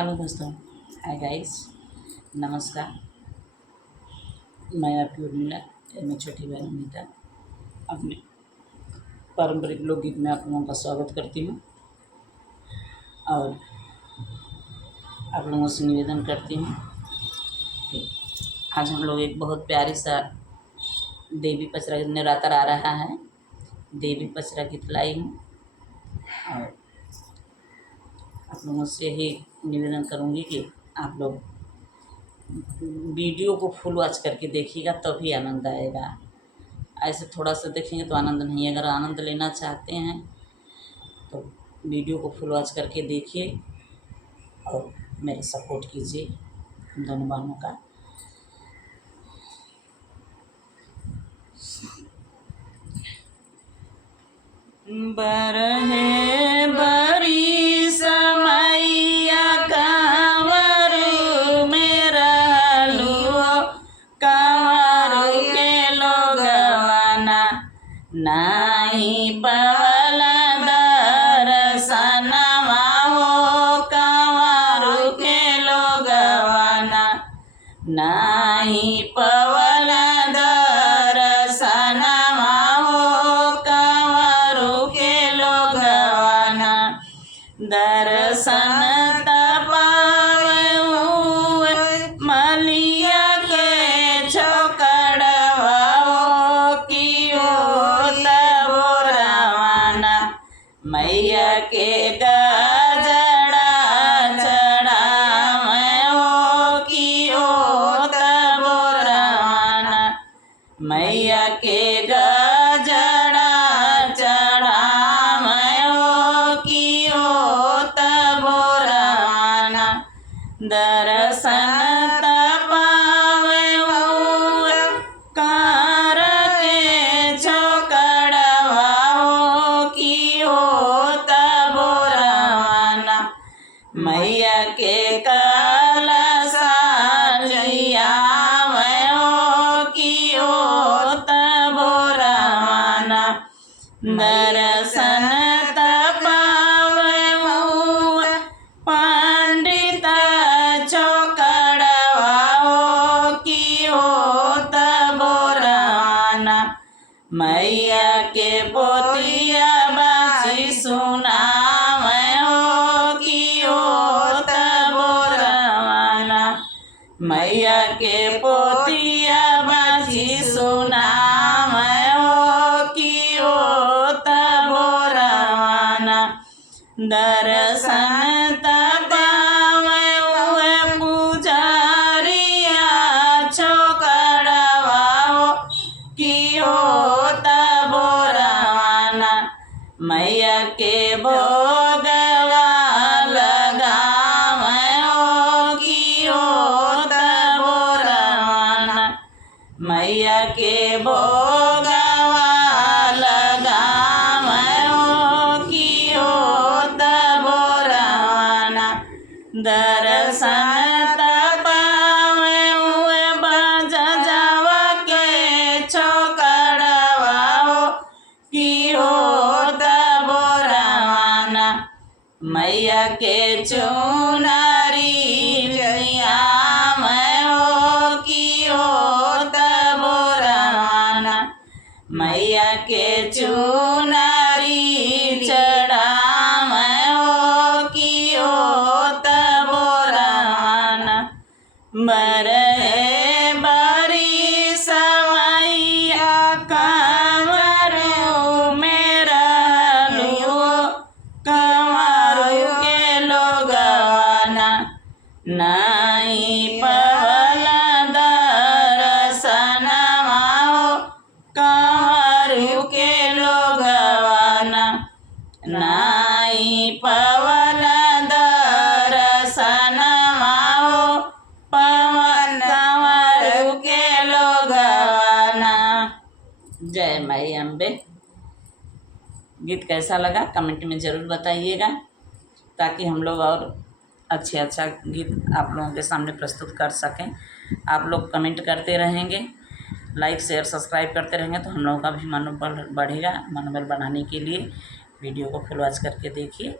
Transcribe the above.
Hello दोस्तों, hi guys, नमस्कार। मैं आपकी उर्मिला या मैं छोटी बहन अनीता अपने पारंपरिक लोकगीत में आप लोगों का स्वागत करती हूँ और आप लोगों से निवेदन करती हूँ कि आज हम लोग एक बहुत प्यारी सा देवी पचरा नवरात्र आ रहा है, देवी पचरा गीत लाई हूँ और आप लोगों से ही निवेदन करूँगी कि आप लोग वीडियो को फुल वॉच करके देखिएगा तभी आनंद आएगा। ऐसे थोड़ा सा देखेंगे तो आनंद नहीं। अगर आनंद लेना चाहते हैं तो वीडियो को फुल वॉच करके देखिए और मेरा सपोर्ट कीजिए हम दोनों बहनों का। बरहे बरी समैया कांवर मेरा लुओ कांवर के लोगवाना नाही पवल दर्शनवा हो कांवर के लोगवाना नाही पवल दर्शनवा हो कांवर के लोगवाना दर्शन तपावे मलिया के छोकड़वा हो कियो तबो रवाना मैया के गजड़ा चढ़ावे हो कियो तबो रवाना मैया के गजड़ा चढ़ावे हो कियो तबो रवाना दर्शन तपावे कार के छोकड़वा हो कियो तबो रवाना मैया के कलसा जइयावे हो कियो तबो रवाना दर्शन तपावे पंडित छोकड़वा हो कियो तबो रवाना मैया के पोतिया बासी सुनावे हो कियो तबो रवाना मैया के पोतिया बासी सुनावे हो कियो तबो रवाना दर्शन तपावे पुजारिया छोकड़वा हो कियो तबो रवाना मैया के भोगवा लगावे हो कियो तबो रवाना मैया के भोगवा लगावे हो कियो तबो रवाना दर्शन तपावे बजवा के छोकड़वा हो कियो तबो रवाना मैया के चुनरी जइयावे हो कियो तबो रवाना मैया के चुनरी चढ़ावे हो कियो तबो रवाना बरहे बरी समैया कांवर मेरा लुओ कांवर के लोगवाना नाही पवल दर्शनवा हो कांवर के लोगवाना नाही पवल दर्शनवा हो पवन कांवर के लोगवाना। जय माई अम्बे। गीत कैसा लगा कमेंट में ज़रूर बताइएगा ताकि हम लोग और अच्छा गीत आप लोगों के सामने प्रस्तुत कर सकें। आप लोग कमेंट करते रहेंगे, लाइक शेयर सब्सक्राइब करते रहेंगे तो हम लोगों का भी मनोबल बढ़ेगा। मनोबल बढ़ाने के लिए वीडियो को फुल वॉच करके देखिए